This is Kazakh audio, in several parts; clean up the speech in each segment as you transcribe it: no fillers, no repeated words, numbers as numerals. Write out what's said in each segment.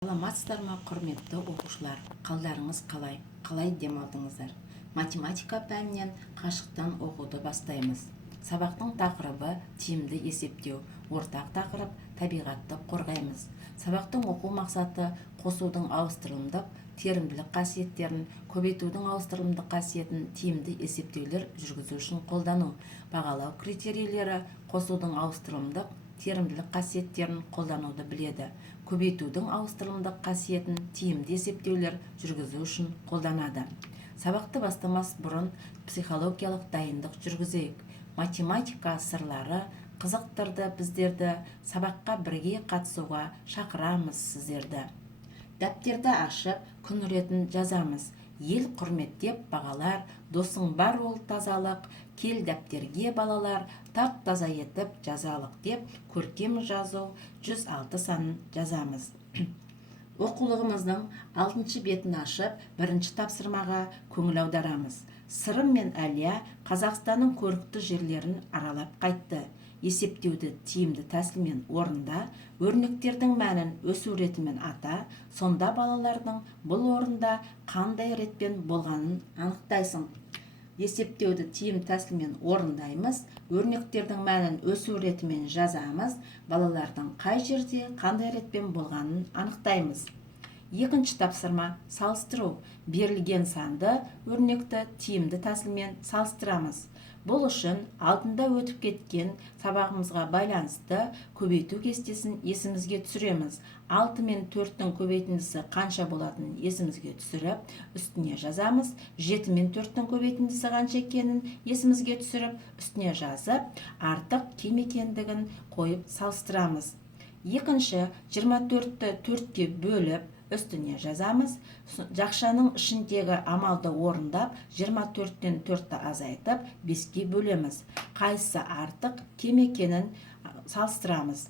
Саламатсыздар ма, құрметті оқушылар? Қалдарыңыз қалай демалдыңыздар? Математика пәнінен қашықтан оқуды бастаймыз. Сабақтың тақырыбы тиімді есептеу. Ортақ тақырып табиғатты қорғаймыз. Сабақтың оқу мақсаты қосудың ауыстырылымдық терімділік қасиеттерін, көбейтудің ауыстырылымдық қасиетін тиімді есептеулер жүргізу үшін қолдану. Бағалау критерийлері қосудың ауыстырылымдық терімділік қасиеттерін қолдануды біледі. Көбейтудің ауыстырылымдық қасиетін тиімді есептеулер жүргізу үшін қолданады. Сабақты бастамас бұрын психологиялық дайындық жүргізейік. Математика сырлары қызықтырды біздерді, сабаққа бірге қатысуға шақырамыз сіздерді. Дәптерді ашып, күн ретін жазамыз. Ел құрметтеп бағалар, досың бар ол тазалық, кел дәптерге балалар, тап-таза етіп жазалық деп көркем жазу 106 санын жазамыз. Оқулығымыздың 6-шы бетін ашып, 1-ші тапсырмаға көңіл аударамыз. Сырым мен Әлия Қазақстанның көрікті жерлерін аралап қайтты. Есептеуді тиімді тәсілмен орында, өрнектердің мәнін өсу ретімен ата, сонда балалардың бұл орында қандай ретпен болғанын анықтайсың. Есептеуді тиімді тәсілмен орындаймыз, өрнектердің мәнін өсу ретімен жазамыз, балалардың қай жерде қандай ретпен болғанын анықтаймыз. 2-ші тапсырма салыстыру. Берілген санды өрнекті тиімді тәсілмен салыстырамыз. Бұл үшін алдында өтіп кеткен сабағымызға байланысты көбейту кестесін есімізге түсіреміз. 6 мен 4-тің көбейтіндісі қанша болатынын есімізге түсіріп, үстіне жазамыз. 7 мен 4-тің көбейтіндісі қанша екенін есімізге түсіріп, үстіне жазып, артық кем екендігін қойып салыстырамыз. 2-ші 24-ті 4-ке бөліп, үстіне жазамыз. Жақшаның ішіндегі амалды орындап, 24-тен 4-ті азайтып, 5-ке бөлеміз. Қайсысы артық, кем екенін салыстырамыз.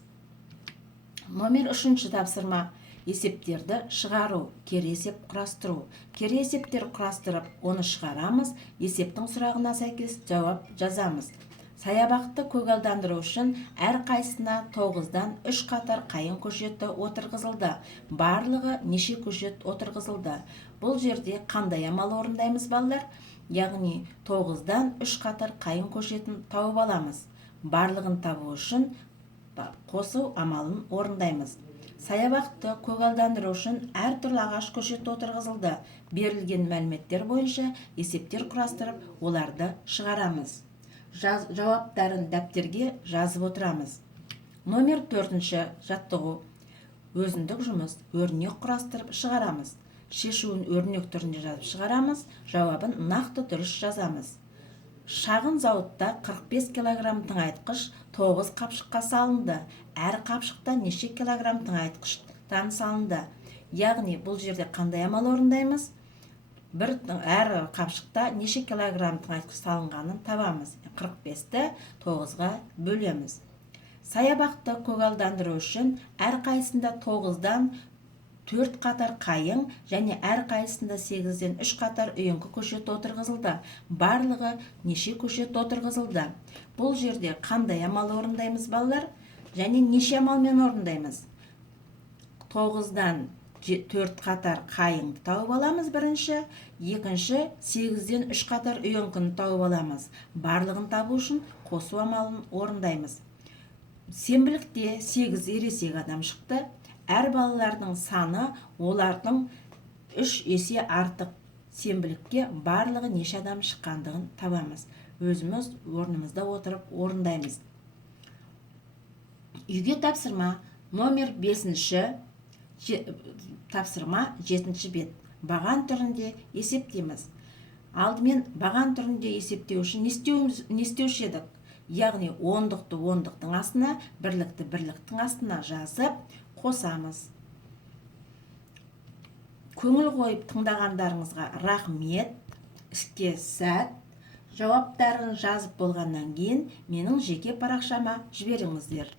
Номер 3-ші тапсырма. Есептерді шығару, кері есеп құрастыру. Кері есептер құрастырып, оны шығарамыз. Есептің сұрағына сәйкес жауап жазамыз. Саябақты көгалдандыру үшін әр қайсына 9-дан 3 қатар қайың көшеті отырғызылды. Барлығы неше көшет отырғызылды? Бұл жерде қандай амал орындаймыз балалар? Яғни 9-дан 3 қатар қайың көшетін тауып аламыз. Барлығын табу үшін қосу амалын орындаймыз. Саябақты көгалдандыру үшін әртүрлі ағаш көшеті отырғызылды. Берілген мәліметтер бойынша есептер құрастырып, оларды шығарамыз. Жауаптарын дәптерге жазып отырамыз. Номер 4-ші жаттығу. Өзіндік жұмыс. Өрнек құрастырып шығарамыз. Шешуін өрнек түрінде жазып шығарамыз. Жауабын нақты дұрыс жазамыз. Шағын зауытта 45 килограмм тыңайтқыш 9 қапшыққа салынды. Әр қапшықта неше килограмм тыңайтқыштан салынды? Яғни бұл жерде қандай амал орындаймыз? Әр қапшықта неше килограмм тыңайтқыш салынғанын табамыз. 45-ті 9-ға бөлеміз. Саябақты көгалдандыру үшін әр қайсында 9-дан 4 қатар қайың және әр қайсында 8-ден 3 қатар үйеңкі көшет отырғызылды. Барлығы неше көшет отырғызылды? Бұл жерде қандай амал орындаймыз балалар? Және неше амалмен орындаймыз? 9-дан 4 қатар қайыңды тауып аламыз бірінші, екінші 8-ден 3 қатар үйеңкіні тауып аламыз. Барлығын табу үшін қосу амалын орындаймыз. Сенбілікте 8 ересек адам шықты. Әр балалардың саны олардың 3 есе артық. Сенбілікке барлығы неше адам шыққандығын табамыз. Өзіміз орнымызда отырып орындаймыз. Үйге тапсырма. Номер 5-ші тапсырма 7-ші бет. Баған түрінде есептейміз. Алдымен баған түрінде есептеу үшін не істеуші едік? Яғни ондықты ондықтың астына, бірлікті бірліктің астына жазып қосамыз. Көңіл қойып тыңдағандарыңызға рахмет. Іске сәт. Жауаптарын жазып болғаннан кейін менің жеке парақшама жіберіңіздер.